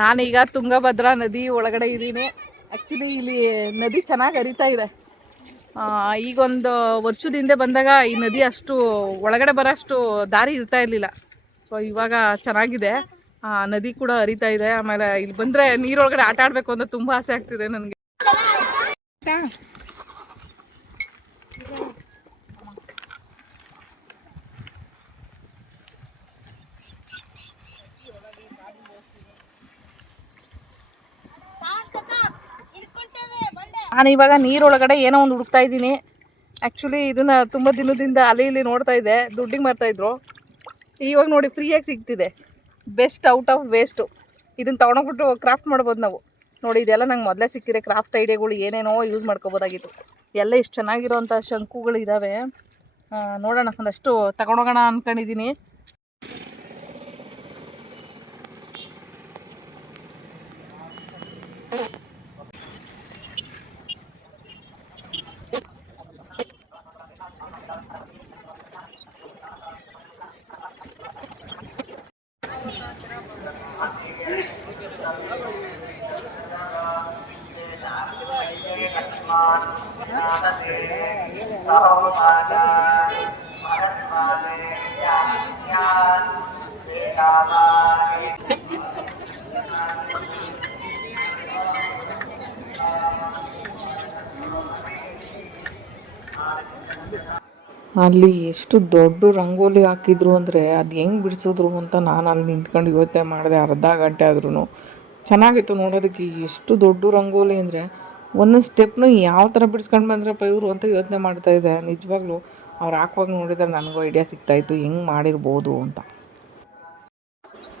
ನಾನೀಗ ತುಂಗಭದ್ರಾ ನದಿ ಒಳಗಡೆ ಇದ್ದೀನಿ. ಆ್ಯಕ್ಚುಲಿ ಇಲ್ಲಿ ನದಿ ಚೆನ್ನಾಗಿ ಹರಿತಾ ಇದೆ. ಈಗೊಂದು ವರ್ಷದ ಹಿಂದೆ ಬಂದಾಗ ಈ ನದಿ ಅಷ್ಟು ಒಳಗಡೆ ಬರೋಷ್ಟು ದಾರಿ ಇರ್ತಾ ಇರಲಿಲ್ಲ. ಸೊ ಇವಾಗ ಚೆನ್ನಾಗಿದೆ. ನದಿ ಕೂಡ ಹರಿತಾ ಇದೆ. ಆಮೇಲೆ ಇಲ್ಲಿ ಬಂದರೆ ನೀರೊಳಗಡೆ ಆಟ ಆಡಬೇಕು ಅಂತ ತುಂಬ ಆಸೆ ಆಗ್ತಿದೆ ನನಗೆ. ನಾನು ಇವಾಗ ನೀರೊಳಗಡೆ ಏನೋ ಒಂದು ಹುಡುಕ್ತಾ ಇದ್ದೀನಿ. ಆ್ಯಕ್ಚುಲಿ ಇದನ್ನು ತುಂಬ ದಿನದಿಂದ ಅಲ್ಲಿ ಇಲ್ಲಿ ನೋಡ್ತಾ ಇದ್ದೆ. ದುಡ್ಡಿಗೆ ಮಾಡ್ತಾಯಿದ್ರು ಇವಾಗ ನೋಡಿ ಫ್ರೀಯಾಗಿ ಸಿಗ್ತಿದೆ. ಬೆಸ್ಟ್ ಔಟ್ ಆಫ್ ವೇಸ್ಟು ಇದನ್ನು ತೊಗೊಂಡೋಗ್ಬಿಟ್ಟು ಕ್ರಾಫ್ಟ್ ಮಾಡ್ಬೋದು ನಾವು. ನೋಡಿ ಇದೆಲ್ಲ ನಂಗೆ ಮೊದಲೇ ಸಿಕ್ಕಿದೆ. ಕ್ರಾಫ್ಟ್ ಐಡಿಯಾಗಳು ಏನೇನೋ ಯೂಸ್ ಮಾಡ್ಕೋಬೋದಾಗಿತ್ತು. ಎಲ್ಲ ಇಷ್ಟು ಚೆನ್ನಾಗಿರೋವಂಥ ಶಂಕುಗಳು ಇದ್ದಾವೆ ಆ, ನೋಡೋಣ ಒಂದಷ್ಟು ತಗೊಂಡೋಗೋಣ ಅಂದ್ಕೊಂಡಿದ್ದೀನಿ ಅಲ್ಲಿ ಎಷ್ಟು ದೊಡ್ಡ ರಂಗೋಲಿ ಹಾಕಿದ್ರು ಅಂದರೆ ಅದು ಹೆಂಗೆ ಬಿಡಿಸಿದ್ರು ಅಂತ ನಾನು ಅಲ್ಲಿ ನಿಂತ್ಕೊಂಡು ಯೋಚನೆ ಮಾಡಿದೆ ಅರ್ಧ ಗಂಟೆ ಆದ್ರೂ ಚೆನ್ನಾಗಿತ್ತು ನೋಡೋದಕ್ಕೆ, ಎಷ್ಟು ದೊಡ್ಡ ರಂಗೋಲಿ ಅಂದರೆ ಒಂದೊಂದು ಸ್ಟೆಪ್ನು ಯಾವ ಥರ ಬಿಡಿಸ್ಕೊಂಡು ಬಂದ್ರಪ್ಪ ಇವರು ಅಂತ ಯೋಚನೆ ಮಾಡ್ತಾ ಇದ್ದೆ. ನಿಜವಾಗ್ಲೂ ಅವ್ರು ಹಾಕುವಾಗ ನೋಡಿದ್ರೆ ನನಗೂ ಐಡಿಯಾ ಸಿಗ್ತಾಯಿತ್ತು ಹೆಂಗೆ ಮಾಡಿರ್ಬೋದು ಅಂತ.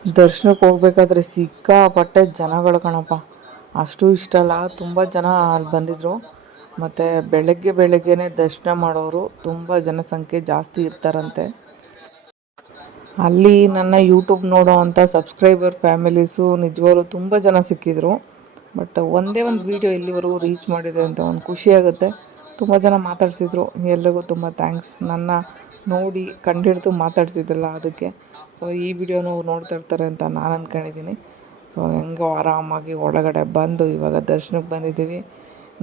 ದರ್ಶನಕ್ಕೆ ಹೋಗ್ಬೇಕಾದ್ರೆ ಸಿಕ್ಕಾಪಟ್ಟೆ ಜನಗಳು ಕಣಪ್ಪ. ಅಷ್ಟು ಇಷ್ಟ ಅಲ್ಲ, ತುಂಬ ಜನ ಅಲ್ಲಿ ಬಂದಿದ್ದರು ಮತ್ತು ಬೆಳಗ್ಗೆ ಬೆಳಗ್ಗೆನೇ ದರ್ಶನ ಮಾಡೋರು ತುಂಬ ಜನಸಂಖ್ಯೆ ಜಾಸ್ತಿ ಇರ್ತಾರಂತೆ. ಅಲ್ಲಿ ನನ್ನ ಯೂಟ್ಯೂಬ್ ನೋಡೋ ಅಂಥ ಸಬ್ಸ್ಕ್ರೈಬರ್ ಫ್ಯಾಮಿಲೀಸು ನಿಜವಾಗ್ಲೂ ತುಂಬ ಜನ ಸಿಕ್ಕಿದ್ರು. ಬಟ್ ಒಂದೇ ಒಂದು ವೀಡಿಯೋ ಇಲ್ಲಿವರೆಗೂ ರೀಚ್ ಮಾಡಿದೆ ಅಂತ ಒಂದು ಖುಷಿ ಆಗುತ್ತೆ. ತುಂಬ ಜನ ಮಾತಾಡಿಸಿದ್ರು. ಎಲ್ರಿಗೂ ತುಂಬ ಥ್ಯಾಂಕ್ಸ್ ನನ್ನ ನೋಡಿ ಕಂಡಿಡ್ದು ಮಾತಾಡ್ಸಿದ್ರಲ್ಲ ಅದಕ್ಕೆ. ಸೊ ಈ ವಿಡಿಯೋನು ಅವ್ರು ನೋಡ್ತಾ ಇರ್ತಾರೆ ಅಂತ ನಾನು ಅಂದ್ಕೊಂಡಿದ್ದೀನಿ ಸೊ ಹೆಂಗೋ ಆರಾಮಾಗಿ ಒಳಗಡೆ ಬಂದು ಇವಾಗ ದರ್ಶನಕ್ಕೆ ಬಂದಿದ್ದೀವಿ.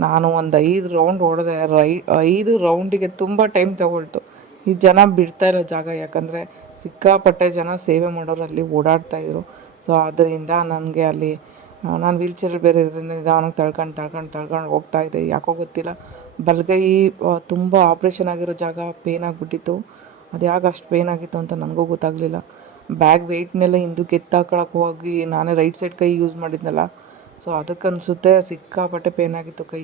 ನಾನು ಒಂದು ಐದು ರೌಂಡ್ ಹೊಡೆದೆ, ರೈ, ಐದು ರೌಂಡಿಗೆ ತುಂಬ ಟೈಮ್ ತಗೊಳ್ತು. ಈ ಜನ ಬಿಡ್ತಾ ಇರೋ ಜಾಗ, ಯಾಕಂದರೆ ಸಿಕ್ಕಾಪಟ್ಟೆ ಜನ ಸೇವೆ ಮಾಡೋರು ಅಲ್ಲಿ ಓಡಾಡ್ತಾಯಿದ್ರು ಸೊ ಅದರಿಂದ ನನಗೆ ಅಲ್ಲಿ ನಾನು ವೀಲ್ ಚೇರಲ್ಲಿ ಬೇರೆ ಇರೋದ್ರಿಂದ ನಿಧಾನಕ್ಕೆ ತಳ್ಕೊಂಡು ತಳ್ಕೊಂಡು ತಳ್ಕೊಂಡು ಹೋಗ್ತಾ ಇದ್ದೆ. ಯಾಕೋ ಗೊತ್ತಿಲ್ಲ. ಬಲಗೈ ತುಂಬ ಆಪ್ರೇಷನ್ ಆಗಿರೋ ಜಾಗ ಪೇನ್ ಆಗಿಬಿಟ್ಟಿತ್ತು. ಅದು ಯಾಕೆ ಅಷ್ಟು ಪೇನ್ ಆಗಿತ್ತು ಅಂತ ನನಗೂ ಗೊತ್ತಾಗಲಿಲ್ಲ. ಬ್ಯಾಗ್ ವೆಯ್ಟ್ನೆಲ್ಲ ಹಿಂದಕ್ಕೆ ಎತ್ತಾಕೊಳಕ್ಕೆ ಹೋಗಿ ನಾನೇ ರೈಟ್ ಸೈಡ್ ಕೈ ಯೂಸ್ ಮಾಡಿದ್ನಲ್ಲ ಸೊ ಅದಕ್ಕೆ ಅನಿಸುತ್ತೆ ಸಿಕ್ಕಾಪಟ್ಟೆ ಪೇನ್ ಆಗಿತ್ತು ಕೈ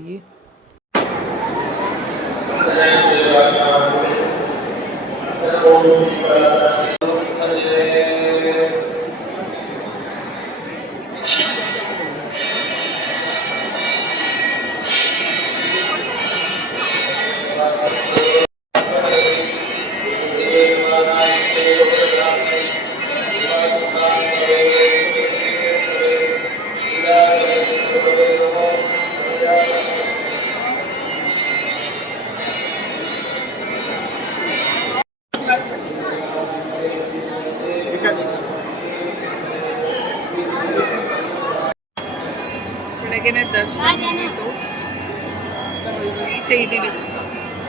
ಇದ್ದೀವಿ.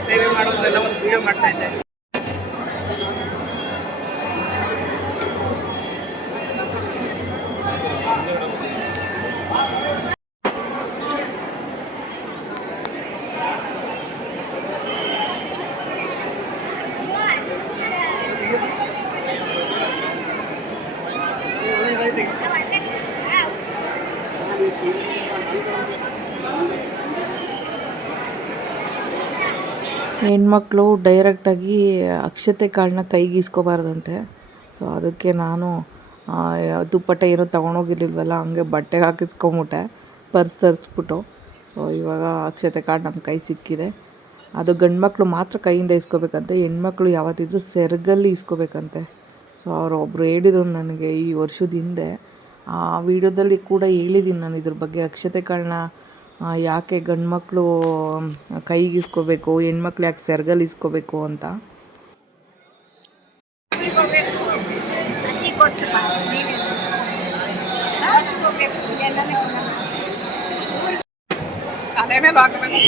ಸೇವೆ ಮಾಡೋದ್ರೆಲ್ಲ ಒಂದು ವಿಡಿಯೋ ಮಾಡ್ತಾ ಇದ್ದೆ ಹೆಣ್ಮಕ್ಳು ಡೈರೆಕ್ಟಾಗಿ ಅಕ್ಷತೆ ಕಾಳನ್ನ ಕೈಗೆ ಈಸ್ಕೋಬಾರ್ದಂತೆ ಸೊ ಅದಕ್ಕೆ ನಾನು ದುಪ್ಪಟ್ಟ ಏನೂ ತೊಗೊಂಡೋಗಿರ್ಲಿಲ್ವಲ್ಲ, ಹಂಗೆ ಬಟ್ಟೆಗೆ ಹಾಕಿಸ್ಕೊಂಬಿಟ್ಟೆ, ಪರ್ಸ್ ತರಿಸ್ಬಿಟ್ಟು. ಸೊ ಇವಾಗ ಅಕ್ಷತೆ ಕಾರ್ಡ್ ನಮ್ಮ ಕೈ ಸಿಕ್ಕಿದೆ. ಅದು ಗಂಡ್ಮಕ್ಳು ಮಾತ್ರ ಕೈಯಿಂದ ಇಸ್ಕೋಬೇಕಂತೆ ಹೆಣ್ಮಕ್ಳು ಯಾವತ್ತಿದ್ರೂ ಸೆರಗಲ್ಲಿ ಇಸ್ಕೋಬೇಕಂತೆ ಸೊ ಅವರು ಒಬ್ಬರು ಹೇಳಿದರು ನನಗೆ ಈ ವರ್ಷದ ಹಿಂದೆ. ಆ ವಿಡಿಯೋದಲ್ಲಿ ಕೂಡ ಹೇಳಿದ್ದೀನಿ ನಾನು ಇದ್ರ ಬಗ್ಗೆ ಅಕ್ಷತೆ ಕಾಳನ್ನ ಯಾಕೆ ಗಂಡು ಮಕ್ಕಳು ಕೈಗೆ ಇಸ್ಕೋಬೇಕು ಹೆಣ್ಮಕ್ಳು ಯಾಕೆ ಸೆರಗಲ್ಲಿ ಇಸ್ಕೋಬೇಕು ಅಂತ ತಲೆ ಮೇಲೆ ಹಾಕಬೇಕು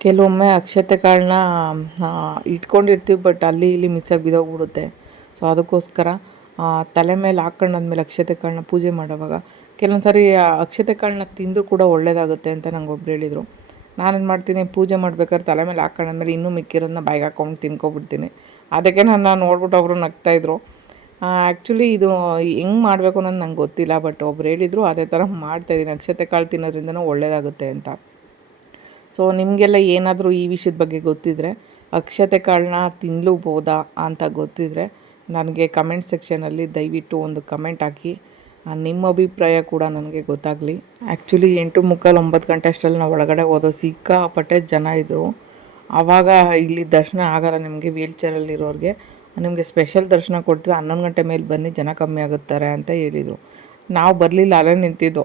ಕೆಲವೊಮ್ಮೆ ಅಕ್ಷತೆ ಕಾಳನ್ನ ಇಟ್ಕೊಂಡಿರ್ತೀವಿ ಬಟ್ ಅಲ್ಲಿ ಇಲ್ಲಿ ಮಿಸ್ಸಾಗಿ ಬಿದ್ದೋಗ್ಬಿಡುತ್ತೆ ಸೊ ಅದಕ್ಕೋಸ್ಕರ ತಲೆ ಮೇಲೆ ಹಾಕ್ಕೊಂಡಾದ್ಮೇಲೆ ಅಕ್ಷತೆ ಕಾಳನ್ನ ಪೂಜೆ ಮಾಡೋವಾಗ, ಕೆಲವೊಂದು ಸಾರಿ ಅಕ್ಷತೆ ಕಾಳನ್ನ ತಿಂದರೂ ಕೂಡ ಒಳ್ಳೇದಾಗುತ್ತೆ ಅಂತ ನಂಗೆ ಒಬ್ರು ಹೇಳಿದರು. ನಾನೇನು ಮಾಡ್ತೀನಿ, ಪೂಜೆ ಮಾಡ್ಬೇಕಾದ್ರೆ ತಲೆ ಮೇಲೆ ಹಾಕೊಂಡಾದ್ಮೇಲೆ ಇನ್ನೂ ಮಿಕ್ಕಿರೋದನ್ನ ಬಾಯಿಗೆ ಹಾಕೊಂಡು ತಿನ್ಕೊಬಿಡ್ತೀನಿ. ಅದಕ್ಕೆ ನಾನು ನೋಡ್ಬಿಟ್ಟು ಒಬ್ಬರು ನಗ್ತಾಯಿದ್ರು ಆ್ಯಕ್ಚುಲಿ ಇದು ಹೆಂಗೆ ಮಾಡಬೇಕು ಅನ್ನೋದು ನಂಗೆ ಗೊತ್ತಿಲ್ಲ ಬಟ್ ಒಬ್ರು ಹೇಳಿದರು, ಅದೇ ಥರ ಮಾಡ್ತಾಯಿದ್ದೀನಿ ಅಕ್ಷತೆ ಕಾಳು ತಿನ್ನೋದ್ರಿಂದನೂ ಒಳ್ಳೇದಾಗುತ್ತೆ ಅಂತ. ಸೊ ನಿಮಗೆಲ್ಲ ಏನಾದರೂ ಈ ವಿಷಯದ ಬಗ್ಗೆ ಗೊತ್ತಿದ್ದರೆ ಅಕ್ಷತೆ ಕಾಳನ್ನ ತಿನ್ನಲೂಬೋದಾ ಅಂತ ಗೊತ್ತಿದ್ದರೆ ನನಗೆ ಕಮೆಂಟ್ ಸೆಕ್ಷನಲ್ಲಿ ದಯವಿಟ್ಟು ಒಂದು ಕಮೆಂಟ್ ಹಾಕಿ. ನಿಮ್ಮ ಅಭಿಪ್ರಾಯ ಕೂಡ ನನಗೆ ಗೊತ್ತಾಗಲಿ. ಆ್ಯಕ್ಚುಲಿ ಎಂಟು ಮುಕ್ಕಾಲು ಒಂಬತ್ತು ಗಂಟೆ ಅಷ್ಟರಲ್ಲಿ ನಾವು ಒಳಗಡೆ ಹೋದೋ ಸಿಕ್ಕಾಪಟ್ಟೆ ಜನ ಇದ್ದರು ಆವಾಗ ಇಲ್ಲಿ ದರ್ಶನ ಆಗಲ್ಲ ನಿಮಗೆ ವೀಲ್ ಚೇರಲ್ಲಿರೋರಿಗೆ ನಿಮಗೆ ಸ್ಪೆಷಲ್ ದರ್ಶನ ಕೊಡ್ತೀವಿ, ಹನ್ನೊಂದು ಗಂಟೆ ಮೇಲೆ ಬನ್ನಿ, ಜನ ಕಮ್ಮಿ ಆಗುತ್ತಾರೆ ಅಂತ ಹೇಳಿದರು. ನಾವು ಬರಲಿಲ್ಲ, ಅಲ್ಲೇ ನಿಂತಿದ್ದು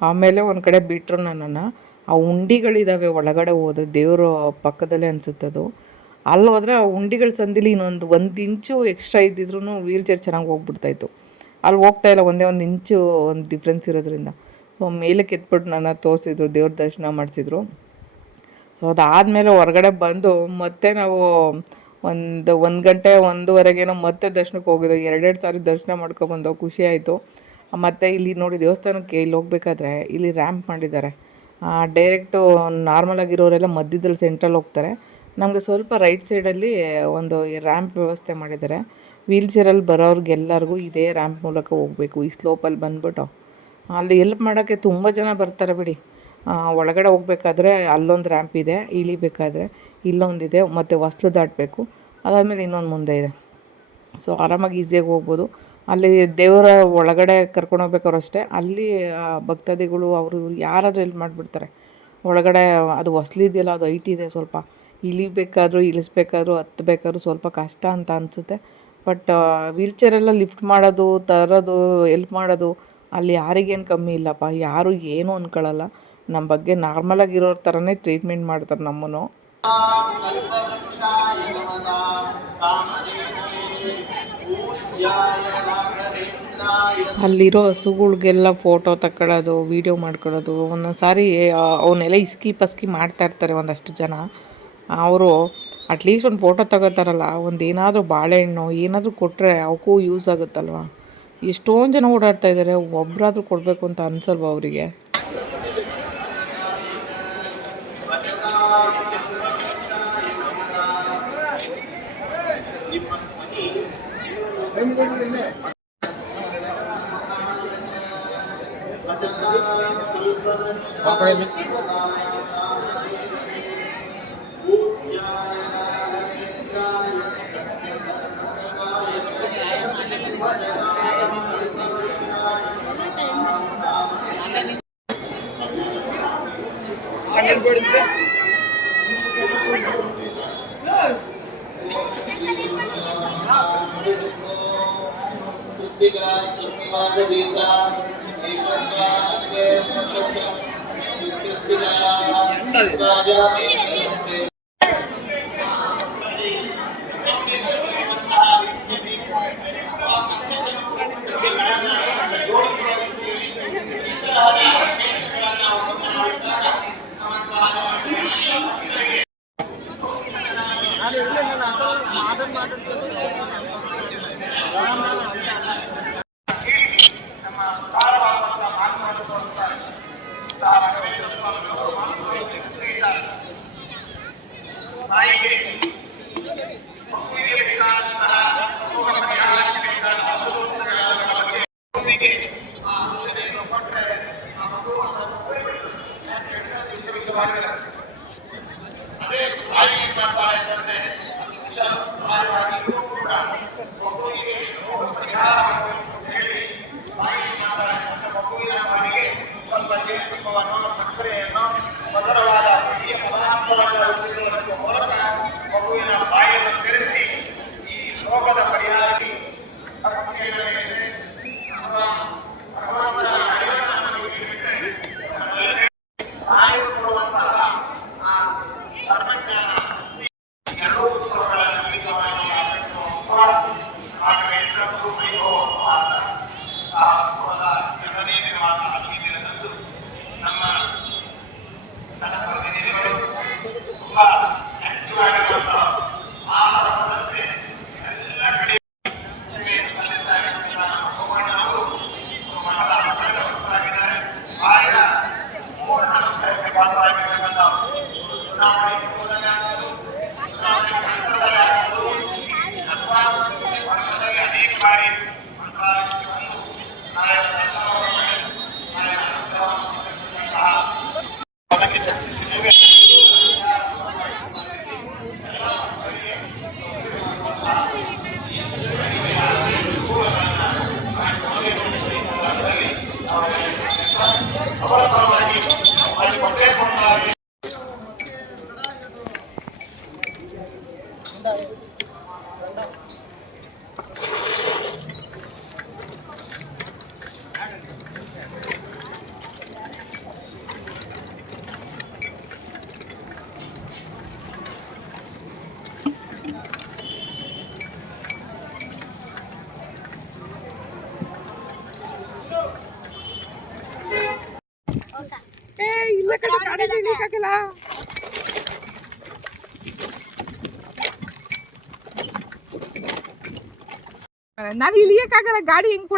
ಆಮೇಲೆ ಒಂದು ಕಡೆ ಬಿಟ್ಟರು ನನ್ನನ್ನು. ಆ ಉಂಡಿಗಳಿದ್ದಾವೆ ಒಳಗಡೆ ಹೋದ್ರೆ ದೇವರು ಪಕ್ಕದಲ್ಲೇ ಅನಿಸುತ್ತದು. ಅಲ್ಲಿ ಹೋದ್ರೆ ಉಂಡಿಗಳ ಸಂದಿಲಿ ಇನ್ನೊಂದು ಒಂದು ಇಂಚು ಎಕ್ಸ್ಟ್ರಾ ಇದ್ದಿದ್ರು ವೀಲ್ ಚೇರ್ ಚೆನ್ನಾಗಿ ಹೋಗ್ಬಿಡ್ತಾಯಿತ್ತು. ಅಲ್ಲಿ ಹೋಗ್ತಾ ಇಲ್ಲ, ಒಂದೇ ಒಂದು ಇಂಚು ಒಂದು ಡಿಫ್ರೆನ್ಸ್ ಇರೋದ್ರಿಂದ. ಸೊ ಮೇಲೆ ಕೆತ್ಬಿಟ್ಟು ನನ್ನ ತೋರಿಸಿದ್ರು, ದೇವ್ರ ದರ್ಶನ ಮಾಡಿಸಿದ್ರು. ಸೊ ಅದಾದಮೇಲೆ ಹೊರಗಡೆ ಬಂದು ಮತ್ತೆ ನಾವು ಒಂದು ಒಂದು ಗಂಟೆ ಒಂದೂವರೆಗೇನೋ ಮತ್ತೆ ದರ್ಶನಕ್ಕೆ ಹೋಗಿದ್ದೋ ಎರಡೆರಡು ಸಾರಿ ದರ್ಶನ ಮಾಡ್ಕೊಬಂದು ಖುಷಿ ಆಯಿತು. ಮತ್ತು ಇಲ್ಲಿ ನೋಡಿ ದೇವಸ್ಥಾನಕ್ಕೆ ಇಲ್ಲಿ ಹೋಗ್ಬೇಕಾದ್ರೆ ಇಲ್ಲಿ ರ್ಯಾಂಪ್ ಮಾಡಿದ್ದಾರೆ. ಡೈರೆಕ್ಟು ನಾರ್ಮಲ್ ಆಗಿರೋರೆಲ್ಲ ಮಧ್ಯದಲ್ಲಿ ಸೆಂಟ್ರಲ್ಲಿ ಹೋಗ್ತಾರೆ. ನಮಗೆ ಸ್ವಲ್ಪ ರೈಟ್ ಸೈಡಲ್ಲಿ ಒಂದು ರ್ಯಾಂಪ್ ವ್ಯವಸ್ಥೆ ಮಾಡಿದ್ದಾರೆ ವೀಲ್ ಚೇರಲ್ಲಿ ಬರೋರಿಗೆಲ್ಲರಿಗೂ ಇದೇ ರ್ಯಾಂಪ್ ಮೂಲಕ ಹೋಗಬೇಕು. ಈ ಸ್ಲೋಪಲ್ಲಿ ಬಂದ್ಬಿಟ್ಟು. ಅಲ್ಲಿ ಎಲ್ಪ್ ಮಾಡೋಕ್ಕೆ ತುಂಬ ಜನ ಬರ್ತಾರೆ ಬಿಡಿ. ಒಳಗಡೆ ಹೋಗ್ಬೇಕಾದ್ರೆ ಅಲ್ಲೊಂದು ರ್ಯಾಂಪ್ ಇದೆ, ಇಳಿಬೇಕಾದ್ರೆ ಇಲ್ಲೊಂದಿದೆ, ಮತ್ತು ಹೊಸ್ಲು ದಾಟಬೇಕು. ಅದಾದಮೇಲೆ ಇನ್ನೊಂದು ಮುಂದೆ ಇದೆ. ಸೊ ಆರಾಮಾಗಿ ಈಸಿಯಾಗಿ ಹೋಗ್ಬೋದು. ಅಲ್ಲಿ ದೇವರ ಒಳಗಡೆ ಕರ್ಕೊಂಡು ಹೋಗ್ಬೇಕಾದ್ರು ಅಷ್ಟೇ. ಅಲ್ಲಿ ಭಕ್ತಾದಿಗಳು ಅವರು ಯಾರಾದರೂ ಎಲ್ಪ್ ಮಾಡಿಬಿಡ್ತಾರೆ. ಒಳಗಡೆ ಅದು ಹೊಸ್ಲಿದೆಯಲ್ಲ ಅದು ಐಟಿ ಇದೆ ಸ್ವಲ್ಪ. ಇಳಿಬೇಕಾದ್ರೂ, ಇಳಿಸ್ಬೇಕಾದ್ರೂ ಹತ್ತಬೇಕಾದ್ರೂ ಸ್ವಲ್ಪ ಕಷ್ಟ ಅಂತ ಅನಿಸುತ್ತೆ. ಬಟ್ ವೀಲ್ ಚೇರೆಲ್ಲ ಲಿಫ್ಟ್ ಮಾಡೋದು, ತರೋದು ಎಲ್ಪ್ ಮಾಡೋದು ಅಲ್ಲಿ ಯಾರಿಗೇನು ಕಮ್ಮಿ ಇಲ್ಲಪ್ಪ. ಯಾರು ಏನೂ ಅಂದ್ಕೊಳ್ಳಲ್ಲ ನಮ್ಮ ಬಗ್ಗೆ ನಾರ್ಮಲಾಗಿರೋರ ಥರನೇ ಟ್ರೀಟ್ಮೆಂಟ್ ಮಾಡ್ತಾರೆ ನಮ್ಮನ್ನು. ಅಲ್ಲಿರೋ ಹಸುಗಳಿಗೆಲ್ಲ ಫೋಟೋ ತಕ್ಕೊಳ್ಳೋದು ವೀಡಿಯೋ ಮಾಡ್ಕೊಳ್ಳೋದು ಒಂದೊಂದು ಸಾರಿ ಅವನ್ನೆಲ್ಲ ಇಸ್ಕಿ ಪಸ್ಕಿ ಮಾಡ್ತಾ ಇರ್ತಾರೆ ಒಂದಷ್ಟು ಜನ. ಅವರು ಅಟ್ಲೀಸ್ಟ್ ಒಂದು ಫೋಟೋ ತಗೋತಾರಲ್ಲ, ಒಂದು ಏನಾದರೂ ಬಾಳೆಹಣ್ಣು, ಏನಾದರೂ ಕೊಟ್ಟರೆ ಅವಕ್ಕೂ ಯೂಸ್ ಆಗುತ್ತಲ್ವ? ಎಷ್ಟೊಂದು ಜನ ಓಡಾಡ್ತಾ ಇದ್ದಾರೆ ಒಬ್ಬರಾದ್ರೂ ಕೊಡಬೇಕು ಅಂತ ಅನಿಸಲ್ವ ಅವರಿಗೆ? Yeah. ಇಳಿಯಕ್ಕಾಗಲ್ಲ ಗಾಡಿ ಹಿಂಗ್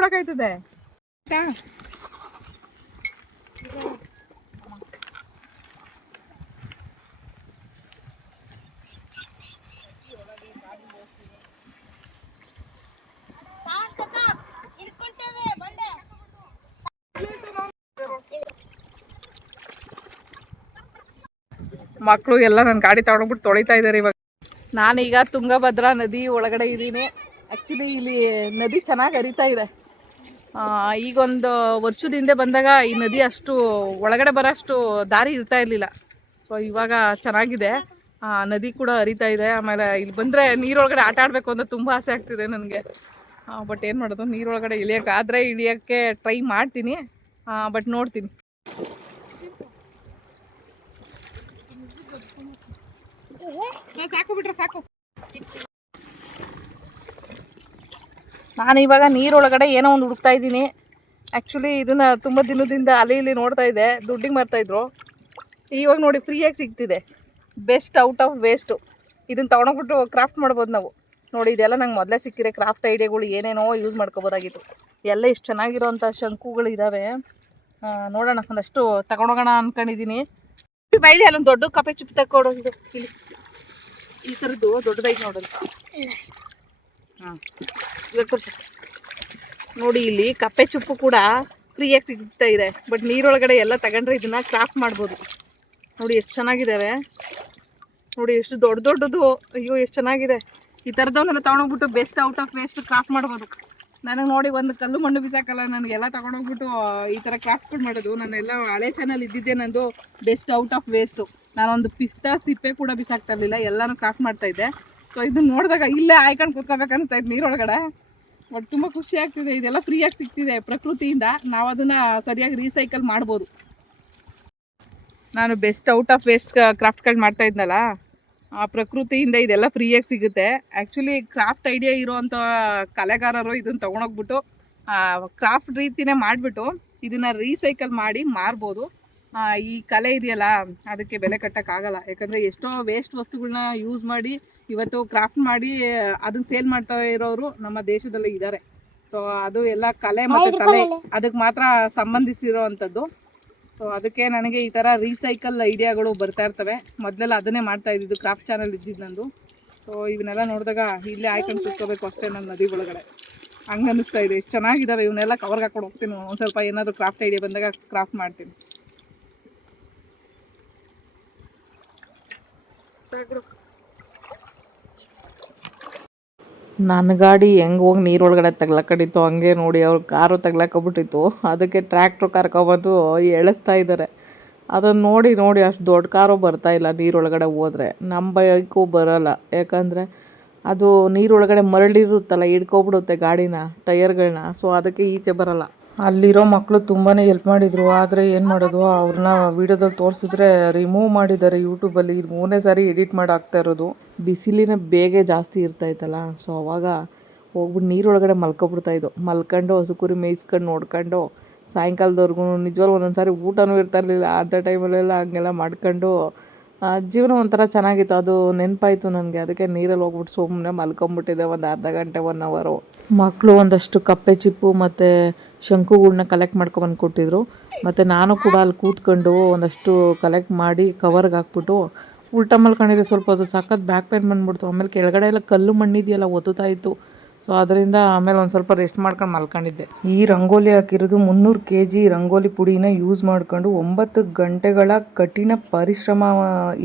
ಬಂಡೆ ಮಕ್ಕಳು ಎಲ್ಲ ನನ್ನ ಗಾಡಿ ತಗೊಂಡ್ಬಿಟ್ಟು ತೊಳಿತಾ ಇದ್ದಾರೆ ಇವಾಗ. ನಾನೀಗ ತುಂಗಭದ್ರಾ ನದಿ ಒಳಗಡೆ ಇದ್ದೀನಿ. ಆ್ಯಕ್ಚುಲಿ ಇಲ್ಲಿ ನದಿ ಚೆನ್ನಾಗಿ ಹರಿತಾ ಇದೆ. ಈಗೊಂದು ವರ್ಷದ ಹಿಂದೆ ಬಂದಾಗ ಈ ನದಿ ಅಷ್ಟು ಒಳಗಡೆ ಬರೋಷ್ಟು ದಾರಿ ಇರ್ತಾ ಇರಲಿಲ್ಲ. ಸೊ ಇವಾಗ ಚೆನ್ನಾಗಿದೆ. ನದಿ ಕೂಡ ಹರಿತಾ ಇದೆ. ಆಮೇಲೆ ಇಲ್ಲಿ ಬಂದರೆ ನೀರೊಳಗಡೆ ಆಟ ಆಡಬೇಕು ಅಂತ ತುಂಬ ಆಸೆ ಆಗ್ತಿದೆ ನನಗೆ. ಬಟ್ ಏನು ಮಾಡೋದು? ನೀರೊಳಗಡೆ ಇಳಿಯೋಕ್ಕಾದರೆ ಇಳಿಯೋಕ್ಕೆ ಟ್ರೈ ಮಾಡ್ತೀನಿ. ಬಟ್ ನೋಡ್ತೀನಿ. ಸಾಕು ಬಿಟ್ರೆ ಸಾಕು. ನಾನು ಇವಾಗ ನೀರೊಳಗಡೆ ಏನೋ ಒಂದು ಹುಡುಕ್ತಾ ಇದ್ದೀನಿ. ಆ್ಯಕ್ಚುಲಿ ಇದನ್ನು ತುಂಬ ದಿನದಿಂದ ಅಲ್ಲಿ ಇಲ್ಲಿ ನೋಡ್ತಾ ಇದ್ದೆ ದುಡ್ಡಿಗೆ ಮಾರ್ತಾಯಿದ್ರು ಇವಾಗ ನೋಡಿ ಫ್ರೀಯಾಗಿ ಸಿಗ್ತಿದೆ. ಬೆಸ್ಟ್ ಔಟ್ ಆಫ್ ವೇಸ್ಟು ಇದನ್ನು ತೊಗೊಂಡೋಗ್ಬಿಟ್ಟು ಕ್ರಾಫ್ಟ್ ಮಾಡ್ಬೋದು ನಾವು. ನೋಡಿ, ಇದೆಲ್ಲ ನಂಗೆ ಮೊದಲೇ ಸಿಕ್ಕಿದೆ. ಕ್ರಾಫ್ಟ್ ಐಡಿಯಾಗಳು ಏನೇನೋ ಯೂಸ್ ಮಾಡ್ಕೋಬೋದಾಗಿತ್ತು. ಎಲ್ಲ ಇಷ್ಟು ಚೆನ್ನಾಗಿರೋಂಥ ಶಂಕುಗಳು ಇದ್ದಾವೆ ನೋಡೋಣ, ಒಂದಷ್ಟು ತಗೊಂಡೋಗೋಣ ಅಂದ್ಕೊಂಡಿದ್ದೀನಿ ಬೈಲಿ, ಅಲ್ಲೊಂದು ದೊಡ್ಡ ಕಪೆ ಚಿಪ್ಪು ತಕ್ಕೊಡೋದು ಇಲ್ಲಿ. ಈ ಥರದ್ದು ದೊಡ್ಡದಾಗಿ ನೋಡೋದು ಹಾಂ ನೋಡಿ ಇಲ್ಲಿ ಕಪ್ಪೆ ಚುಪ್ಪು ಕೂಡ ಫ್ರೀಯಾಗಿ ಸಿಗ್ತಾ ಇದೆ. ಬಟ್ ನೀರೊಳಗಡೆ ಎಲ್ಲ ತಗೊಂಡ್ರೆ ಇದನ್ನ ಕ್ರಾಫ್ಟ್ ಮಾಡ್ಬೋದು. ನೋಡಿ ಎಷ್ಟು ಚೆನ್ನಾಗಿದ್ದಾವೆ ನೋಡಿ ಎಷ್ಟು ದೊಡ್ಡ ದೊಡ್ಡದು. ಅಯ್ಯೋ, ಎಷ್ಟು ಚೆನ್ನಾಗಿದೆ. ಈ ಥರದವನ್ನೆಲ್ಲ ತೊಗೊಂಡೋಗ್ಬಿಟ್ಟು best out of waste craft ಮಾಡ್ಬೋದು. ನನಗೆ ನೋಡಿ ಒಂದು ಕಲ್ಲು ಮಣ್ಣು ಬಿಸಾಕಲ್ಲ, ನನಗೆಲ್ಲ ತೊಗೊಂಡೋಗ್ಬಿಟ್ಟು ಈ ಥರ ಕ್ರಾಫ್ಟ್ಗಳು ಮಾಡೋದು. ನಾನೆಲ್ಲ ಹಳೆ ಚಾನಲ್ ಇದ್ದಿದ್ದೆ ನಂದು ಬೆಸ್ಟ್ ಔಟ್ ಆಫ್ ವೇಸ್ಟು ನಾನೊಂದು ಪಿಸ್ತಾ ಸಿಪ್ಪೆ ಕೂಡ ಬಿಸಾಕ್ತಾ ಇರಲಿಲ್ಲ, ಎಲ್ಲನೂ ಕ್ರಾಫ್ಟ್ ಮಾಡ್ತಾ ಇದ್ದೆ. ಸೊ ಇದನ್ನ ನೋಡಿದಾಗ ಇಲ್ಲೇ ಆಯ್ಕೊಂಡು ಕೂತ್ಕೋಬೇಕನ್ಸ್ತಾ ಇತ್ತು ನೀರೊಳಗಡೆ. ಬಟ್ ತುಂಬ ಖುಷಿ ಆಗ್ತಿದೆ. ಇದೆಲ್ಲ ಫ್ರೀಯಾಗಿ ಸಿಗ್ತಿದೆ ಪ್ರಕೃತಿಯಿಂದ. ನಾವು ಅದನ್ನು ಸರಿಯಾಗಿ ರೀಸೈಕಲ್ ಮಾಡ್ಬೋದು. ನಾನು ಬೆಸ್ಟ್ ಔಟ್ ಆಫ್ ವೇಸ್ಟ್ ಕ್ರಾಫ್ಟ್ಗಳು ಮಾಡ್ತಾ ಇದ್ನಲ್ಲ, ಆ ಪ್ರಕೃತಿಯಿಂದ ಇದೆಲ್ಲ ಫ್ರೀಯಾಗಿ ಸಿಗುತ್ತೆ. ಆ್ಯಕ್ಚುಲಿ ಕ್ರಾಫ್ಟ್ ಐಡಿಯಾ ಇರೋವಂಥ ಕಲೆಗಾರರು ಇದನ್ನು ತೊಗೊಂಡೋಗ್ಬಿಟ್ಟು ಕ್ರಾಫ್ಟ್ ರೀತಿನೇ ಮಾಡಿಬಿಟ್ಟು ಇದನ್ನು ರೀಸೈಕಲ್ ಮಾಡಿ ಮಾರ್ಬೋದು. ಈ ಕಲೆ ಇದೆಯಲ್ಲ, ಅದಕ್ಕೆ ಬೆಲೆ ಕಟ್ಟೋಕ್ಕಾಗಲ್ಲ. ಯಾಕಂದರೆ ಎಷ್ಟೋ ವೇಸ್ಟ್ ವಸ್ತುಗಳನ್ನ ಯೂಸ್ ಮಾಡಿ ಇವತ್ತು ಕ್ರಾಫ್ಟ್ ಮಾಡಿ ಅದನ್ನ ಸೇಲ್ ಮಾಡ್ತಾ ಇರೋರು ನಮ್ಮ ದೇಶದಲ್ಲಿ ಇದ್ದಾರೆ. ಸೊ ಅದು ಎಲ್ಲ ಕಲೆ ಮತ್ತು ಕಲೆ. ಅದಕ್ಕೆ ಮಾತ್ರ ಸಂಬಂಧಿಸಿರೋ ಅಂಥದ್ದು ಸೊ ಅದಕ್ಕೆ ನನಗೆ ಈ ಥರ ರೀಸೈಕಲ್ ಐಡಿಯಾಗಳು ಬರ್ತಾ ಇರ್ತವೆ. ಮೊದಲೆಲ್ಲ ಅದನ್ನೇ ಮಾಡ್ತಾ ಇದ್ದಿದ್ದು ಕ್ರಾಫ್ಟ್ ಚಾನಲ್ ಇದ್ದಿದ್ದು ನಂದು. ಸೊ ಇವನ್ನೆಲ್ಲ ನೋಡಿದಾಗ ಇಲ್ಲೇ ಆಯ್ಕೊಂಡು ಕೂತ್ಕೋಬೇಕು ಅಷ್ಟೇ ನನ್ನ ನದಿ ಒಳಗಡೆ. ಹಂಗೆ ಅನ್ನಿಸ್ತಾ ಇದೆ. ಎಷ್ಟು ಚೆನ್ನಾಗಿದ್ದಾವೆ ಇವನ್ನೆಲ್ಲ ಕವರ್ಗೆ ಹಾಕೊಂಡು ಹೋಗ್ತೀನಿ. ಒಂದು ಸ್ವಲ್ಪ ಏನಾದರೂ ಕ್ರಾಫ್ಟ್ ಐಡಿಯಾ ಬಂದಾಗ ಕ್ರಾಫ್ಟ್ ಮಾಡ್ತೀನಿ. ನನ್ನ ಗಾಡಿ ಹೆಂಗೆ ಹೋಗಿ ನೀರೊಳಗಡೆ ತಗ್ಲಕ್ಕಡಿತ್ತು ಹಂಗೆ ನೋಡಿ ಅವ್ರ ಕಾರು ತಗ್ಲಕ್ಕೊಬಿಟ್ಟಿತ್ತು ಅದಕ್ಕೆ ಟ್ರ್ಯಾಕ್ಟ್ರು ಕರ್ಕೊಬಂದು ಎಳಿಸ್ತಾ ಇದ್ದಾರೆ ಅದನ್ನು ನೋಡಿ ನೋಡಿ ಅಷ್ಟು ದೊಡ್ಡ ಕಾರು ಬರ್ತಾ ಇಲ್ಲ ನೀರೊಳಗಡೆ ಹೋದರೆ. ನಮ್ಮ ಬೈಕು ಬರೋಲ್ಲ. ಯಾಕಂದರೆ ಅದು ನೀರೊಳಗಡೆ ಮರಳಿರುತ್ತಲ್ಲ, ಹಿಡ್ಕೊಬಿಡುತ್ತೆ ಗಾಡಿನ ಟಯರ್ಗಳನ್ನ ಸೊ ಅದಕ್ಕೆ ಈಚೆ ಬರಲ್ಲ. ಅಲ್ಲಿರೋ ಮಕ್ಕಳು ತುಂಬಾ ಹೆಲ್ಪ್ ಮಾಡಿದರು. ಆದರೆ ಏನು ಮಾಡೋದು? ಅವ್ರನ್ನ ವೀಡಿಯೋದಲ್ಲಿ ತೋರಿಸಿದ್ರೆ ರಿಮೂವ್ ಮಾಡಿದ್ದಾರೆ ಯೂಟ್ಯೂಬಲ್ಲಿ ಇದು ಮೂರನೇ ಸಾರಿ ಎಡಿಟ್ ಮಾಡಿ ಇರೋದು. ಬಿಸಿಲಿನ ಬೇಗ ಜಾಸ್ತಿ ಇರ್ತಾಯಿತ್ತಲ್ಲ ಸೊ ಅವಾಗ ಹೋಗ್ಬಿಟ್ಟು ನೀರೊಳಗಡೆ ಮಲ್ಕೊಬಿಡ್ತಾ ಇದ್ದು ಮಲ್ಕೊಂಡು ಹಸು ಕುರಿ ಮೇಯಿಸ್ಕೊಂಡು ನೋಡ್ಕೊಂಡು ಸಾಯಂಕಾಲದವರೆಗೂ ನಿಜವಾಗ್ಲೂ ಒಂದೊಂದು ಸಾರಿ ಊಟನೂ ಇರ್ತಾ ಇರಲಿಲ್ಲ. ಅಂಥ ಟೈಮಲ್ಲೆಲ್ಲ ಹಂಗೆಲ್ಲ ಮಾಡ್ಕೊಂಡು ಜೀವನ ಒಂಥರ ಚೆನ್ನಾಗಿತ್ತು. ಅದು ನೆನಪಾಯಿತು ನನಗೆ. ಅದಕ್ಕೆ ನೀರಲ್ಲಿ ಹೋಗ್ಬಿಟ್ಟು ಸುಮ್ಮನೆ ಮಲ್ಕೊಂಬಿಟ್ಟಿದೆ ಒಂದು ಅರ್ಧ ಗಂಟೆ ಒನ್ ಅವರು ಮಕ್ಕಳು ಒಂದಷ್ಟು ಕಪ್ಪೆ ಚಿಪ್ಪು ಮತ್ತು ಶಂಕುಗಳ್ನ ಕಲೆಕ್ಟ್ ಮಾಡ್ಕೊಬಂದು ಕೊಟ್ಟಿದ್ರು ಮತ್ತು ನಾನು ಕೂಡ ಅಲ್ಲಿ ಕೂತ್ಕೊಂಡು ಒಂದಷ್ಟು ಕಲೆಕ್ಟ್ ಮಾಡಿ ಕವರ್ಗೆ ಹಾಕ್ಬಿಟ್ಟು ಉಲ್ಟ ಮಲ್ಕೊಂಡಿದ್ದೆ ಸ್ವಲ್ಪ ಅದು ಸಖತ್ ಬ್ಯಾಕ್ ಪೇನ್ ಬಂದ್ಬಿಡ್ತು. ಆಮೇಲೆ ಕೆಳಗಡೆ ಎಲ್ಲ ಕಲ್ಲು ಮಣ್ಣಿದೆಯಲ್ಲ ಒತ್ತುತ್ತಾ ಇತ್ತು. ಸೊ ಅದರಿಂದ ಆಮೇಲೆ ಒಂದು ಸ್ವಲ್ಪ ರೆಸ್ಟ್ ಮಾಡ್ಕೊಂಡು ಮಲ್ಕೊಂಡಿದ್ದೆ. ಈ ರಂಗೋಲಿ ಹಾಕಿರೋದು ಮುನ್ನೂರು ಕೆ ಜಿ ರಂಗೋಲಿ ಪುಡಿನ ಯೂಸ್ ಮಾಡ್ಕೊಂಡು ಒಂಬತ್ತು ಗಂಟೆಗಳ ಕಠಿಣ ಪರಿಶ್ರಮ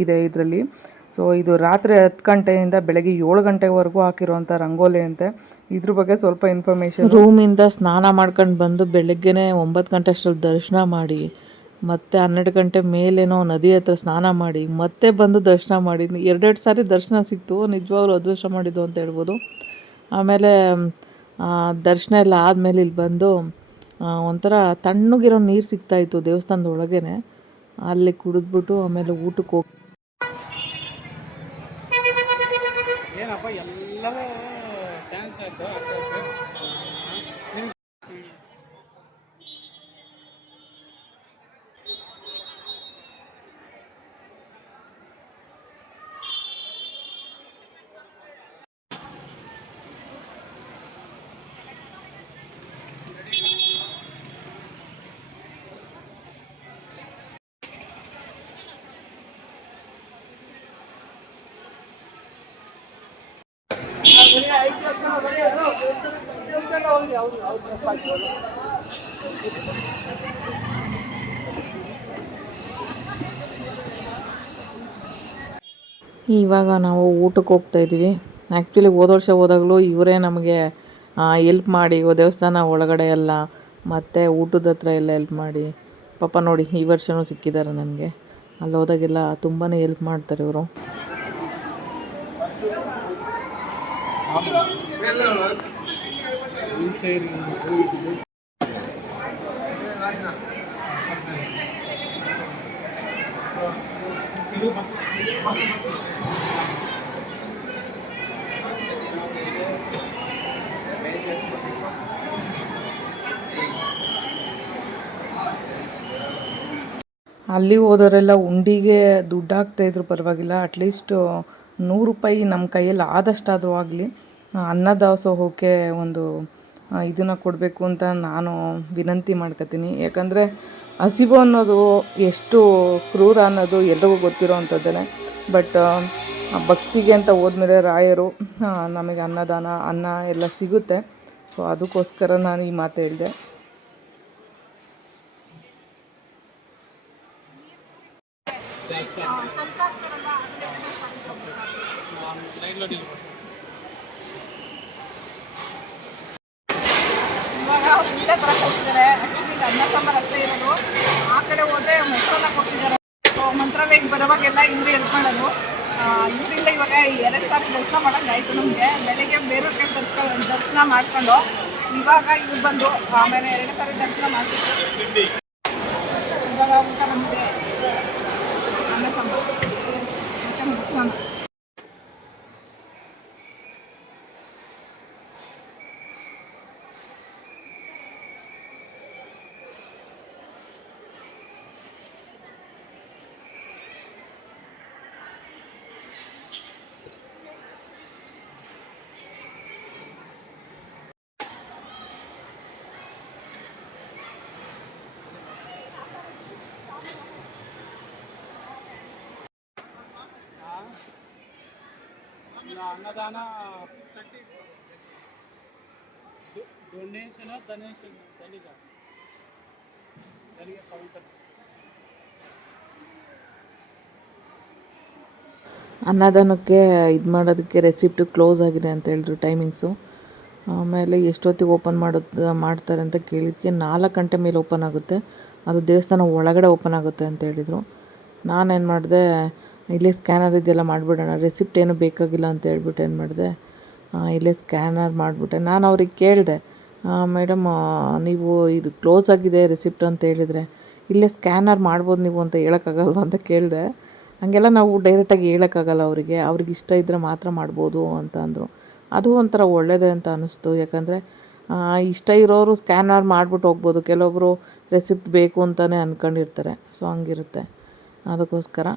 ಇದೆ ಇದರಲ್ಲಿ. ಸೊ ಇದು ರಾತ್ರಿ ಹತ್ತು ಗಂಟೆಯಿಂದ ಬೆಳಗ್ಗೆ ಏಳು ಗಂಟೆವರೆಗೂ ಹಾಕಿರೋಂಥ ರಂಗೋಲಿ ಅಂತೆ. ಇದ್ರ ಬಗ್ಗೆ ಸ್ವಲ್ಪ ಇನ್ಫಾರ್ಮೇಷನ್ ರೂಮಿಂದ ಸ್ನಾನ ಮಾಡ್ಕೊಂಡು ಬಂದು ಬೆಳಗ್ಗೆನೆ ಒಂಬತ್ತು ಗಂಟೆ ಅಷ್ಟರಲ್ಲಿ ದರ್ಶನ ಮಾಡಿ ಮತ್ತೆ ಹನ್ನೆರಡು ಗಂಟೆ ಮೇಲೇನೋ ನದಿ ಹತ್ರ ಸ್ನಾನ ಮಾಡಿ ಮತ್ತೆ ಬಂದು ದರ್ಶನ ಮಾಡಿ. ಎರಡೆರಡು ಸಾರಿ ದರ್ಶನ ಸಿಕ್ತು ನಿಜವಾಗ್ಲೂ ಅದೃಷ್ಟ ಮಾಡಿದ್ದು ಅಂತ ಹೇಳ್ಬೋದು. ಆಮೇಲೆ ದರ್ಶನ ಎಲ್ಲ ಆದಮೇಲೆ ಇಲ್ಲಿ ಬಂದು ಒಂಥರ ತಣ್ಣಗಿರೋ ನೀರು ಸಿಗ್ತಾಯಿತ್ತು ದೇವಸ್ಥಾನದ ಒಳಗೇನೆ. ಅಲ್ಲಿ ಕುಡಿದ್ಬಿಟ್ಟು ಆಮೇಲೆ ಊಟಕ್ಕೆ ಹೋಗಿ Thanks, I've got. ಇವಾಗ ನಾವು ಊಟಕ್ಕೆ ಹೋಗ್ತಾ ಇದ್ದೀವಿ. ಆ್ಯಕ್ಚುಲಿ ಹೋದ ವರ್ಷ ಹೋದಾಗಲೂ ಇವರೇ ನಮಗೆ ಎಲ್ಪ್ ಮಾಡಿ ದೇವಸ್ಥಾನ ಒಳಗಡೆ ಎಲ್ಲ ಮತ್ತು ಊಟದ ಹತ್ರ ಎಲ್ಲ ಎಲ್ಪ್ ಮಾಡಿ. ಪಾಪ ನೋಡಿ, ಈ ವರ್ಷವೂ ಸಿಕ್ಕಿದ್ದಾರೆ ನನಗೆ. ಅಲ್ಲಿ ಹೋದಾಗೆಲ್ಲ ತುಂಬಾ ಎಲ್ಪ್ ಮಾಡ್ತಾರೆ ಇವರು. ಅಲ್ಲಿ ಹೋದವರೆಲ್ಲ ಉಂಡಿಗೆ ದುಡ್ಡು ಹಾಕ್ತಾಯಿದ್ರು ಪರವಾಗಿಲ್ಲ. ಅಟ್ಲೀಸ್ಟ್ ನೂರು ರೂಪಾಯಿ ನಮ್ಮ ಕೈಯಲ್ಲಿ ಆದಷ್ಟಾದರೂ ಆಗಲಿ ಅನ್ನದಾಸೋಹಕ್ಕೆ ಒಂದು ಇದನ್ನು ಕೊಡಬೇಕು ಅಂತ ನಾನು ವಿನಂತಿ ಮಾಡ್ಕೊತೀನಿ. ಯಾಕಂದರೆ ಹಸಿವು ಅನ್ನೋದು ಎಷ್ಟು ಕ್ರೂರ ಅನ್ನೋದು ಎಲ್ರಿಗೂ ಗೊತ್ತಿರೋ ಅಂಥದ್ದೇ ಬಟ್ ಭಕ್ತಿಗೆ ಅಂತ ಹೋದ್ಮೇಲೆ ರಾಯರು ನಮಗೆ ಅನ್ನದಾನ ಅನ್ನ ಎಲ್ಲ ಸಿಗುತ್ತೆ. ಸೊ ಅದಕ್ಕೋಸ್ಕರ ನಾನು ಈ ಮಾತು ಹೇಳಿದೆ. ಇವಾಗ ಒಳ್ಳೆ ಥರ ಕೊಡ್ತಿದ್ದಾರೆ ಆ್ಯಕ್ಚುಲಿ ಅನ್ನ ಸಾಂಬಾರು ಅಷ್ಟೇ ಇರೋದು. ಆ ಕಡೆ ಹೋದರೆ ಮೊಸರನ್ನ ಕೊಟ್ಟಿದ್ದಾರೆ ಮಂತ್ರಾಲಯಕ್ಕೆ ಬರೋವಾಗೆಲ್ಲ ಇವರು ಆ, ಇವರಿಂದ ಇವಾಗ ಎರಡು ಸಾರಿ ದರ್ಶನ ಮಾಡೋಂಗೆ ಆಯಿತು ನಮಗೆ. ಬೆಳಗ್ಗೆ ಬೇರೆ ಕಡೆ ದರ್ಶನ ದರ್ಶನ ಮಾಡ್ಕೊಂಡು ಇವಾಗ ಇವ್ರು ಬಂದು ಆಮೇಲೆ ಎರಡು ಸಾರಿ ದರ್ಶನ ಮಾಡ್ತಿದ್ರು. ಇವಾಗ ಊಟ ಬಂದಿದೆ ಅನ್ನ ಸಾಂಬಾರು ಮತ್ತೆ ಮೊಸರನ್ನ ಅನ್ನದಾನ ಡೊನೇಷನ್ ಡೊನೇಷನ್ ದಲಿತ ದಲಿತ ಕೌಂಟರ್ ಅನ್ನದಾನಕ್ಕೆ ಇದು ಮಾಡೋದಕ್ಕೆ ರೆಸಿಪ್ಟು ಕ್ಲೋಸ್ ಆಗಿದೆ ಅಂತ ಹೇಳಿದ್ರು ಟೈಮಿಂಗ್ಸು ಆಮೇಲೆ ಎಷ್ಟೊತ್ತಿಗೆ ಓಪನ್ ಮಾಡೋದು, ಮಾಡ್ತಾರೆ ಅಂತ ಕೇಳಿದ್ಕೆ ನಾಲ್ಕು ಗಂಟೆ ಮೇಲೆ ಓಪನ್ ಆಗುತ್ತೆ. ಅದು ದೇವಸ್ಥಾನ ಒಳಗಡೆ ಓಪನ್ ಆಗುತ್ತೆ ಅಂತ ಹೇಳಿದರು. ನಾನೇನು ಮಾಡಿದೆ ಇಲ್ಲೇ ಸ್ಕ್ಯಾನರ್ ಇದೆಯಲ್ಲ ಮಾಡಿಬಿಡೋಣ, ರೆಸಿಪ್ಟ್ ಏನು ಬೇಕಾಗಿಲ್ಲ ಅಂತ ಹೇಳ್ಬಿಟ್ಟು ಏನು ಮಾಡಿದೆ? ಇಲ್ಲೇ ಸ್ಕ್ಯಾನರ್ ಮಾಡಿಬಿಟ್ಟೆ. ನಾನು ಅವ್ರಿಗೆ ಕೇಳಿದೆ ಮೇಡಮ್ ನೀವು ಇದು ಕ್ಲೋಸ್ ಆಗಿದೆ ರೆಸಿಪ್ಟ್ ಅಂತ ಹೇಳಿದರೆ, ಇಲ್ಲೇ ಸ್ಕ್ಯಾನರ್ ಮಾಡ್ಬೋದು ನೀವು ಅಂತ ಹೇಳೋಕ್ಕಾಗಲ್ವ? ಅಂತ ಕೇಳಿದೆ. ಹಾಗೆಲ್ಲ ನಾವು ಡೈರೆಕ್ಟಾಗಿ ಹೇಳೋಕ್ಕಾಗಲ್ಲ ಅವರಿಗೆ, ಅವ್ರಿಗೆ ಇಷ್ಟ ಇದ್ದರೆ ಮಾತ್ರ ಮಾಡ್ಬೋದು ಅಂತ ಅಂದರು. ಅದು ಒಂಥರ ಒಳ್ಳೆಯದೇ ಅಂತ ಅನ್ನಿಸ್ತು. ಯಾಕಂದರೆ ಇಷ್ಟ ಇರೋರು ಸ್ಕ್ಯಾನರ್ ಮಾಡಿಬಿಟ್ಟು ಹೋಗ್ಬೋದು. ಕೆಲವೊಬ್ಬರು ರೆಸಿಪ್ಟ್ ಬೇಕು ಅಂತಲೇ ಅಂದ್ಕೊಂಡಿರ್ತಾರೆ ಸೊ, ಹಂಗಿರುತ್ತೆ. ಅದಕ್ಕೋಸ್ಕರ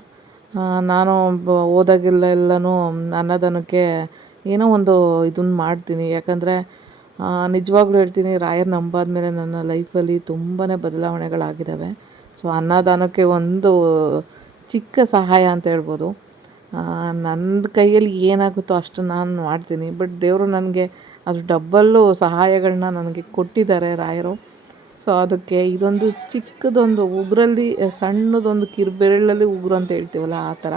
ನಾನು ಬ- ಹೋದಾಗೆಲ್ಲ ಎಲ್ಲನೂ ಅನ್ನದಾನಕ್ಕೆ ಏನೋ ಒಂದು ಇದನ್ನ ಮಾಡ್ತೀನಿ. ಯಾಕಂದರೆ ನಿಜವಾಗ್ಲೂ ಹೇಳ್ತೀನಿ, ರಾಯರ್ ನಂಬಾದ್ಮೇಲೆ ನನ್ನ ಲೈಫಲ್ಲಿ ತುಂಬಾ ಬದಲಾವಣೆಗಳಾಗಿದ್ದಾವೆ ಸೊ, ಅನ್ನದಾನಕ್ಕೆ ಒಂದು ಚಿಕ್ಕ ಸಹಾಯ ಅಂತ ಹೇಳ್ಬೋದು. ನನ್ನ ಕೈಯಲ್ಲಿ ಏನಾಗುತ್ತೋ ಅಷ್ಟು ನಾನು ಮಾಡ್ತೀನಿ. ಬಟ್ ದೇವರು ನನಗೆ ಅದು ಡಬ್ಬಲ್ಲು ಸಹಾಯಗಳನ್ನ ನನಗೆ ಕೊಟ್ಟಿದ್ದಾರೆ ರಾಯರು. ಸೊ ಅದಕ್ಕೆ ಇದೊಂದು ಚಿಕ್ಕದೊಂದು ಉಗುರಲ್ಲಿ ಸಣ್ಣದೊಂದು ಕಿರುಬೆರಳಲ್ಲಿ ಉಗುರು ಅಂತ ಹೇಳ್ತೀವಲ್ಲ ಆ ಥರ.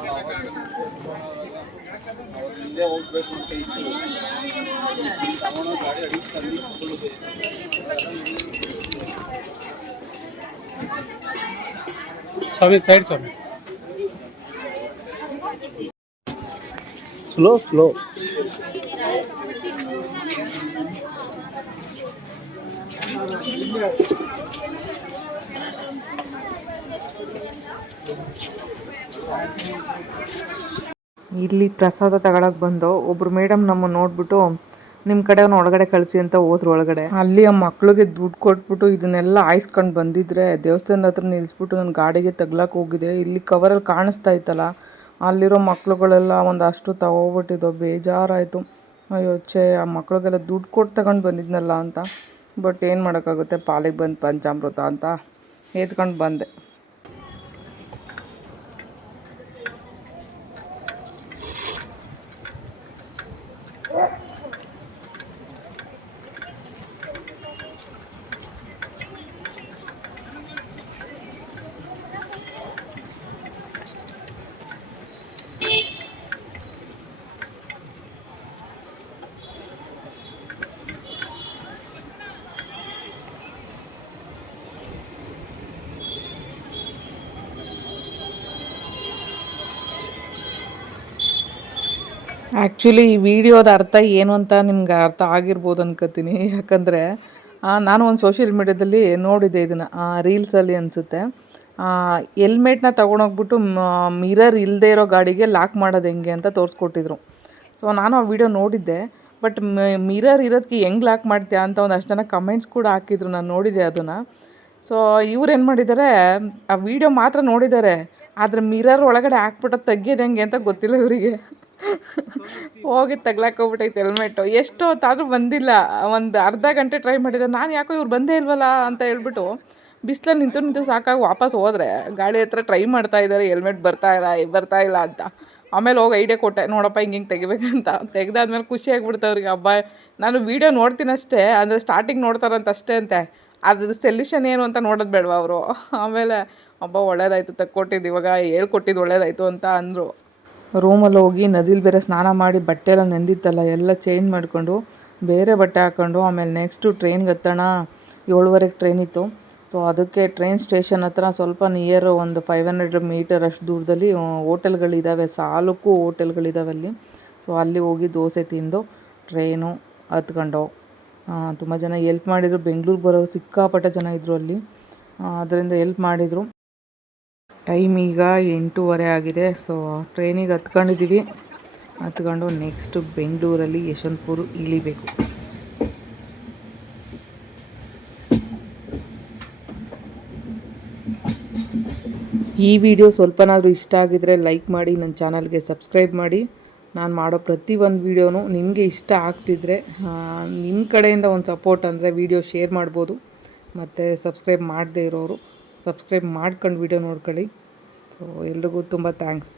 ಆರು ಒಂದು ಹದಿನೈದು ಗಂಟೆ ಟೈಮ್ ಏ ಎಲ್ಲಿ ಸ್ವಾಮಿ ಸೈಡ್ ಸ್ವಾಮಿ ಸ್ಲೋ ಸ್ಲೋ ಇಲ್ಲಿ ಪ್ರಸಾದ ತಗೊಳಕ್ ಬಂದು ಒಬ್ರು ಮೇಡಮ್ ನಮ್ಮನ್ನು ನೋಡ್ಬಿಟ್ಟು ನಿಮ್ಮ ಕಡೆ ಒಳಗಡೆ ಕಳಿಸಿ ಅಂತ ಹೋದ್ರು ಒಳಗಡೆ. ಅಲ್ಲಿ ಆ ಮಕ್ಳಿಗೆ ದುಡ್ಡು ಕೊಟ್ಬಿಟ್ಟು ಇದನ್ನೆಲ್ಲ ಆಯ್ಸ್ಕೊಂಡು ಬಂದಿದ್ರೆ, ದೇವಸ್ಥಾನದ ಹತ್ರ ನಿಲ್ಲಿಸ್ಬಿಟ್ಟು ನನ್ನ ಗಾಡಿಗೆ ತಗ್ಲಕ್ಕೆ ಹೋಗಿದೆ. ಇಲ್ಲಿ ಕವರಲ್ಲಿ ಕಾಣಿಸ್ತಾ ಇತ್ತಲ್ಲ, ಅಲ್ಲಿರೋ ಮಕ್ಳುಗಳೆಲ್ಲ ಒಂದಷ್ಟು ತಗೋಬಿಟ್ಟಿದ್ದು ಬೇಜಾರಾಯಿತು. ಅಯ್ಯೋ ಛೇ, ಆ ಮಕ್ಳಿಗೆಲ್ಲ ದುಡ್ಡು ಕೊಟ್ಟು ತಗೊಂಡು ಬಂದಿದ್ನಲ್ಲ ಅಂತ. ಬಟ್ ಏನು ಮಾಡೋಕ್ಕಾಗುತ್ತೆ? ಪಾಲಿಗೆ ಬಂದು ಪಂಚಾಮೃತ ಅಂತ ಎತ್ಕೊಂಡು ಬಂದೆ. ಆ್ಯಕ್ಚುಲಿ ಈ ವಿಡಿಯೋದ ಅರ್ಥ ಏನು ಅಂತ ನಿಮ್ಗೆ ಅರ್ಥ ಆಗಿರ್ಬೋದು ಅನ್ಕೋತೀನಿ. ಯಾಕಂದರೆ ನಾನು ಒಂದು ಸೋಷಿಯಲ್ ಮೀಡ್ಯಾದಲ್ಲಿ ನೋಡಿದ್ದೆ ಇದನ್ನು ರೀಲ್ಸಲ್ಲಿ ಅನಿಸುತ್ತೆ. ಹೆಲ್ಮೆಟ್ನ ತೊಗೊಂಡೋಗ್ಬಿಟ್ಟು ಮಿರರ್ ಇಲ್ಲದೆ ಇರೋ ಗಾಡಿಗೆ ಲಾಕ್ ಮಾಡೋದು ಹೆಂಗೆ ಅಂತ ತೋರಿಸ್ಕೊಟ್ಟಿದ್ರು. ಸೊ ನಾನು ಆ ವಿಡಿಯೋ ನೋಡಿದ್ದೆ. ಬಟ್ ಮಿರರ್ ಇರೋದಕ್ಕೆ ಹೆಂಗೆ ಲಾಕ್ ಮಾಡ್ತೀಯಾ ಅಂತ ಒಂದಷ್ಟು ಜನ ಕಮೆಂಟ್ಸ್ ಕೂಡ ಹಾಕಿದ್ರು ನಾನು ನೋಡಿದೆ ಅದನ್ನು. ಸೊ ಇವ್ರು ಏನು ಮಾಡಿದ್ದಾರೆ ಆ ವಿಡಿಯೋ ಮಾತ್ರ ನೋಡಿದ್ದಾರೆ ಆದರೆ ಮಿರರ್ ಒಳಗಡೆ ಹಾಕ್ಬಿಟ್ಟು ತೆಗಿಯೋದು ಹೆಂಗೆ ಅಂತ ಗೊತ್ತಿಲ್ಲ ಇವರಿಗೆ. ಹೋಗಿ ತಗ್ಲಾಕೋಗ್ಬಿಟ್ಟೈತೆ ಹೆಲ್ಮೆಟ್ ಎಷ್ಟು ಹೊತ್ತಾದರೂ ಬಂದಿಲ್ಲ. ಒಂದು ಅರ್ಧ ಗಂಟೆ ಟ್ರೈ ಮಾಡಿದೆ. ನಾನು ಯಾಕೋ ಇವ್ರು ಬಂದೇ ಇಲ್ವಲ್ಲ ಅಂತ ಹೇಳ್ಬಿಟ್ಟು ಬಿಸ್ಲಲ್ಲಿ ನಿಂತು ನಿಂತು ಸಾಕಾಗಿ ವಾಪಸ್ ಹೋದ್ರೆ ಗಾಡಿ ಹತ್ರ ಟ್ರೈ ಮಾಡ್ತಾ ಇದ್ದಾರೆ ಹೆಲ್ಮೆಟ್ ಬರ್ತಾ ಇಲ್ಲ ಬರ್ತಾ ಇಲ್ಲ ಅಂತ. ಆಮೇಲೆ ಹೋಗಿ ಐಡಿಯಾ ಕೊಟ್ಟೆ. ನೋಡಪ್ಪ, ಹಿಂಗೆ ಹಿಂಗೆ ತೆಗಿಬೇಕಂತ. ತೆಗ್ದಾದ್ಮೇಲೆ ಖುಷಿ ಅವ್ರಿಗೆ. ಹಬ್ಬ ನಾನು ವೀಡಿಯೋ ನೋಡ್ತೀನಿ ಅಷ್ಟೇ. ಅಂದರೆ ಸ್ಟಾರ್ಟಿಂಗ್ ನೋಡ್ತಾರಂತ ಅಷ್ಟೇ ಅಂತೆ. ಅದ್ರ ಸೊಲ್ಯೂಷನ್ ಏನು ಅಂತ ನೋಡೋದು ಬೇಡವಾ ಅವರು? ಆಮೇಲೆ ಹಬ್ಬ ಒಳ್ಳೇದಾಯಿತು. ತಕ್ಕೊಟ್ಟಿದ್ದು ಇವಾಗ ಹೇಳ್ಕೊಟ್ಟಿದ್ದು ಒಳ್ಳೇದಾಯಿತು ಅಂತ ಅಂದರು. ರೂಮಲ್ಲಿ ಹೋಗಿ ನದಿಲಿ ಬೇರೆ ಸ್ನಾನ ಮಾಡಿ ಬಟ್ಟೆ ಎಲ್ಲ ನೆಂದಿತ್ತಲ್ಲ, ಎಲ್ಲ ಚೇಂಜ್ ಮಾಡಿಕೊಂಡು ಬೇರೆ ಬಟ್ಟೆ ಹಾಕ್ಕೊಂಡು ಆಮೇಲೆ ನೆಕ್ಸ್ಟು ಟ್ರೈನ್ಗೆ ಹತ್ತೋಣ. ಏಳುವರೆಗೆ ಟ್ರೈನ್ ಇತ್ತು. ಸೊ ಅದಕ್ಕೆ ಟ್ರೈನ್ ಸ್ಟೇಷನ್ ಹತ್ರ ಸ್ವಲ್ಪ ನಿಯರ್ ಒಂದು ಫೈವ್ ಹಂಡ್ರೆಡ್ ಮೀಟರ್ ಅಷ್ಟು ದೂರದಲ್ಲಿ ಹೋಟೆಲ್ಗಳಿದ್ದಾವೆ ಸಾಲಕ್ಕೂ ಹೋಟೆಲ್ಗಳಿದ್ದಾವೆ ಅಲ್ಲಿ. ಸೊ ಅಲ್ಲಿ ಹೋಗಿ ದೋಸೆ ತಿಂದು ಟ್ರೈನು ಹತ್ಕೊಂಡು ತುಂಬ ಜನ ಎಲ್ಪ್ ಮಾಡಿದರು. ಬೆಂಗ್ಳೂರಿಗೆ ಬರೋರು ಸಿಕ್ಕಾಪಟ್ಟೆ ಜನ ಇದ್ದರು ಅಲ್ಲಿ. ಅದರಿಂದ ಎಲ್ಪ್ ಮಾಡಿದರು. ಟೈಮ್ ಈಗ ಎಂಟೂವರೆ ಆಗಿದೆ. ಸೊ ಟ್ರೈನಿಗೆ ಹತ್ಕೊಂಡಿದ್ದೀವಿ ಹತ್ಕೊಂಡು ನೆಕ್ಸ್ಟ್ ಬೆಂಗಳೂರಲ್ಲಿ ಯಶವಂತಪುರ ಇಳಿಬೇಕು. ಈ ವಿಡಿಯೋ ಸ್ವಲ್ಪನಾದರೂ ಇಷ್ಟ ಆಗಿದರೆ ಲೈಕ್ ಮಾಡಿ, ನನ್ನ ಚಾನಲ್ಗೆ ಸಬ್ಸ್ಕ್ರೈಬ್ ಮಾಡಿ. ನಾನು ಮಾಡೋ ಪ್ರತಿ ಒಂದು ವೀಡಿಯೋನು ನಿಮಗೆ ಇಷ್ಟ ಆಗ್ತಿದ್ರೆ ನಿಮ್ಮ ಕಡೆಯಿಂದ ಒಂದು ಸಪೋರ್ಟ್ ಅಂದರೆ ವಿಡಿಯೋ ಶೇರ್ ಮಾಡ್ಬೋದು. ಮತ್ತು ಸಬ್ಸ್ಕ್ರೈಬ್ ಮಾಡದೇ ಇರೋರು. ಸಬ್ಸ್ಕ್ರೈಬ್ ಮಾಡ್ಕೊಂಡು ವಿಡಿಯೋ ನೋಡ್ಕೊಳ್ಳಿ. ಸೊ ಎಲ್ರಿಗೂ ತುಂಬ ಥ್ಯಾಂಕ್ಸ್.